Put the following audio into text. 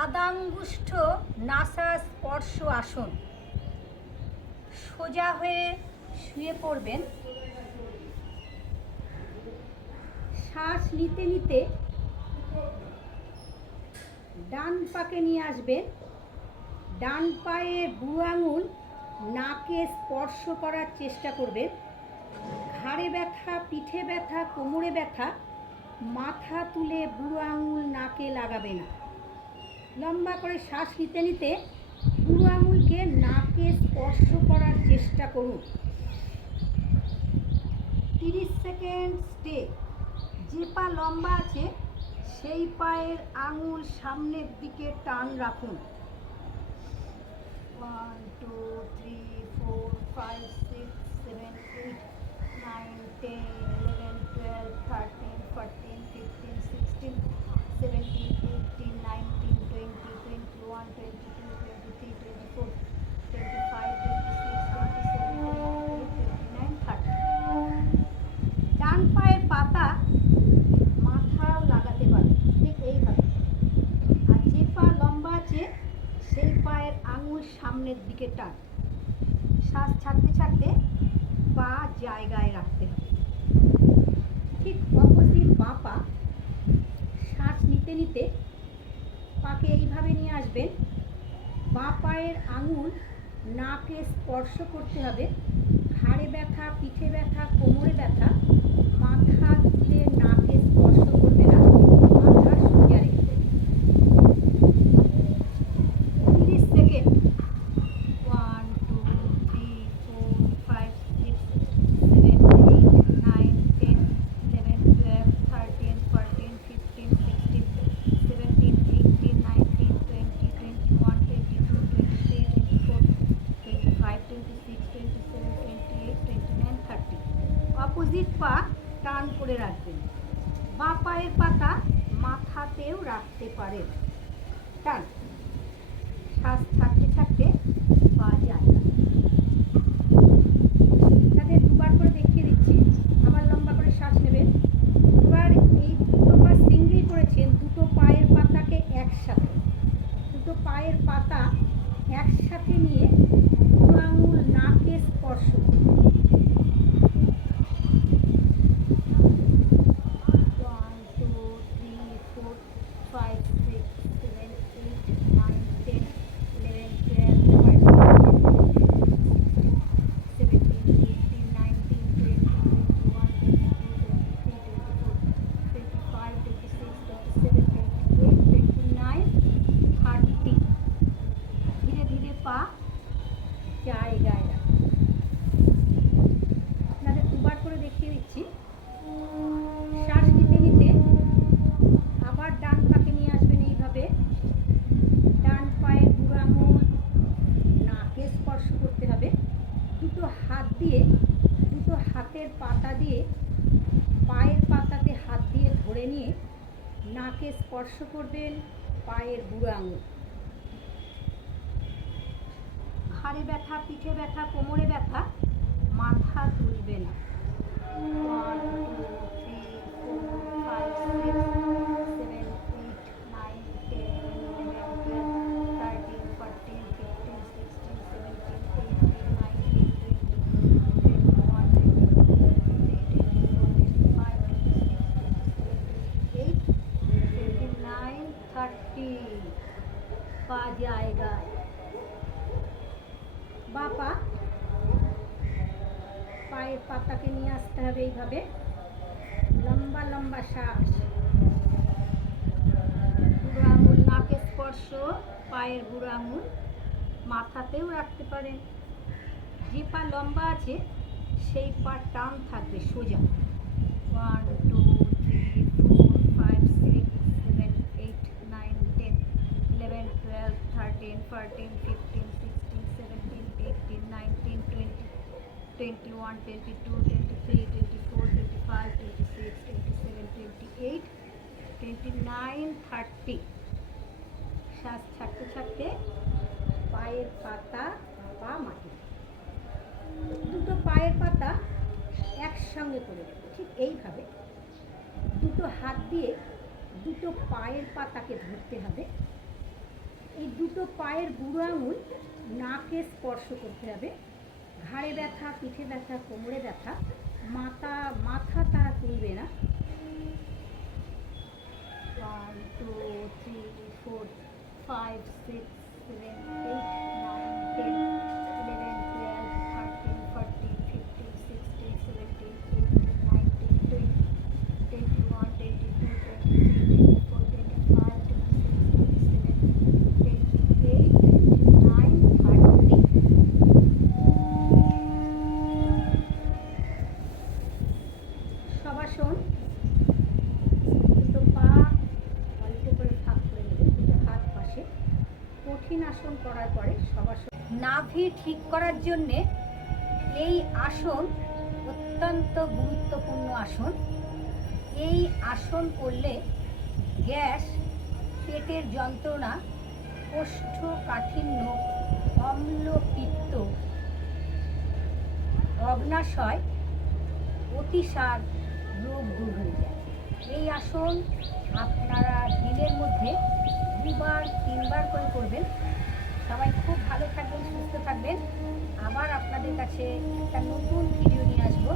পাদাঙ্গুষ্ঠ NASA স্পর্শ আসন। সোজা হয়ে শুয়ে পড়বেন। শ্বাস নিতে নিতে ডান পাকে নিয়ে আসবেন। ডান পায়ের বুড়ো আঙুল নাকে স্পর্শ করার চেষ্টা করবেন। ঘাড়ে ব্যথা, পিঠে ব্যথা, কোমরে ব্যথা, মাথা তুলে বুড়ো আঙুল নাকে লাগাবে না। লম্বা করে শ্বাস নিতে নিতে বুড়ো আঙুলকে নাকে স্পর্শ করার চেষ্টা করুন। 30 সেকেন্ড স্টে। যে পা লম্বা আছে সেই পায়ের আঙুল সামনের দিকে টান রাখুন। 1 2 3 4 5 6 7 8 9 10 11 12 13 14 15 16 17 18 19 20 21 22 23 24 25 26 27 28 29 30। ডান পায়ের পাতা মাথাও লাগাতে পারে, ঠিক এইভাবে। আর যে পা লম্বা আছে সেই পায়ের আঙুল সামনের দিকে টান। শ্বাস ছাড়তে ছাড়তে পা জায়গায় রাখতে হবে। ঠিক অপোজিট বাঁ পা। শ্বাস নিতে নিতে পাকে এইভাবে নিয়ে আসবেন। বাঁ পায়ের আঙুল নাকে স্পর্শ করতে হবে। ঘাড়ে ব্যথা, পিঠে ব্যথা, কোমরে ব্যথা, মাথা তুলে নাকে স্পর্শ করবে না। মাথা সোজা রেখে দেবে। 30 সেকেন্ড। 1 2 3 4 5 6 7 8 9 10 11 12 13 14 15 16 17 18 19 20 21 22 23 24 25 26 27 28 29 30। অপোজিট পা টান করে রাখবেন। বাঁ পায়ের পাতা মাথাতেও রাখতে পারেন। টান। শ্বাস ছাড়তে ছাড়তে পা জায়গা। তাদের দুবার করে দেখিয়ে দিচ্ছি। আবার লম্বা করে শ্বাস নেবেন। এবার এই দুটো পা সিঙ্গেল করেছেন, দুটো পায়ের পাতাকে একসাথে, দুটো পায়ের পাতা একসাথে নিয়ে বুড়ো আঙুল নাকে স্পর্শ করুন। 1 2 3 4 5 6 7 8 9 10 11 12 13 14 15 16 17 18 19 20 21 22 23 24 25 26 27 28 29 30। ধীরে ধীরে পা জায়গায় রাখুন। আপনাদের দুবার করে দেখিয়ে দিচ্ছি। শ্বাস নিতে নিতে আবার ডান পাকে নিয়ে আসবেন এইভাবে। ডান পায়ের বুড়ো আঙুল নাকে স্পর্শ করতে হবে। দুটো হাত দিয়ে, দুটো হাতের পাতা দিয়ে পায়ের পাতাতে হাত দিয়ে ধরে নিয়ে নাকে স্পর্শ করবেন পায়ের বুড়ো আঙুল। ঘাড়ে ব্যথা, পিঠে ব্যথা, কোমরে ব্যথা, মাথা তুলবে না। 1 2 3 4 5 6 7 8 9 10 11 12 13 14 15 16 17 18 19 20 21 22 23 24 25 26 27 28 29 30। পা জায়গায়। বাঁ পা পায়ের পাতাকে নিয়ে আসতে হবে এইভাবে। লম্বা লম্বা শ্বাস। বুড়ো আঙুল নাকে স্পর্শ, পায়ের বুড়ো আঙুল মাথাতেও রাখতে পারেন। যে পা লম্বা আছে সেই পা টান থাকবে সোজা। 1 2 3 4 5 6 7 8 9 10 11 12 13 14 15 16 17 18 19 20 21 22 23 24 25 26 27 28 29 30। শ্বাস ছাড়তে ছাড়তে পায়ের পাতা পা মাটি। দুটো পায়ের পাতা একসঙ্গে করে দেবে, ঠিক এইভাবে। দুটো হাত দিয়ে দুটো পায়ের পাতাকে ধরতে হবে। এই দুটো পায়ের বুড়ো আঙুল নাকে স্পর্শ করতে হবে। ঘাড়ে ব্যথা, পিঠে ব্যথা, কোমরে ব্যথা, মাথা তারা তুলবে না। 1 2 3 4 5 6 7 8 9 10 11 12 13 14 15 16 17 18 19 20 21 22 23 24 25 26 27 28 29 30। শবাসন, দুটো পা অল্প করে ফাঁক করে নেবে, দুটো হাত পাশে। কঠিন আসন করার পরে শবাসন। নাভি ঠিক করার জন্যে এই আসন অত্যন্ত গুরুত্বপূর্ণ আসন। এই আসন করলে গ্যাস, পেটের যন্ত্রণা, কোষ্ঠকাঠিন্য, অম্লপিত্ত, অগ্নাশয়, অতিসার রোগ দূর হয়ে যায়। এই আসন আপনারা দিনের মধ্যে 2-3 বার করে করবেন। সবাই খুব ভালো থাকবেন, সুস্থ থাকবেন। আবার আপনাদের কাছে একটা নতুন ভিডিও নিয়ে আসবো।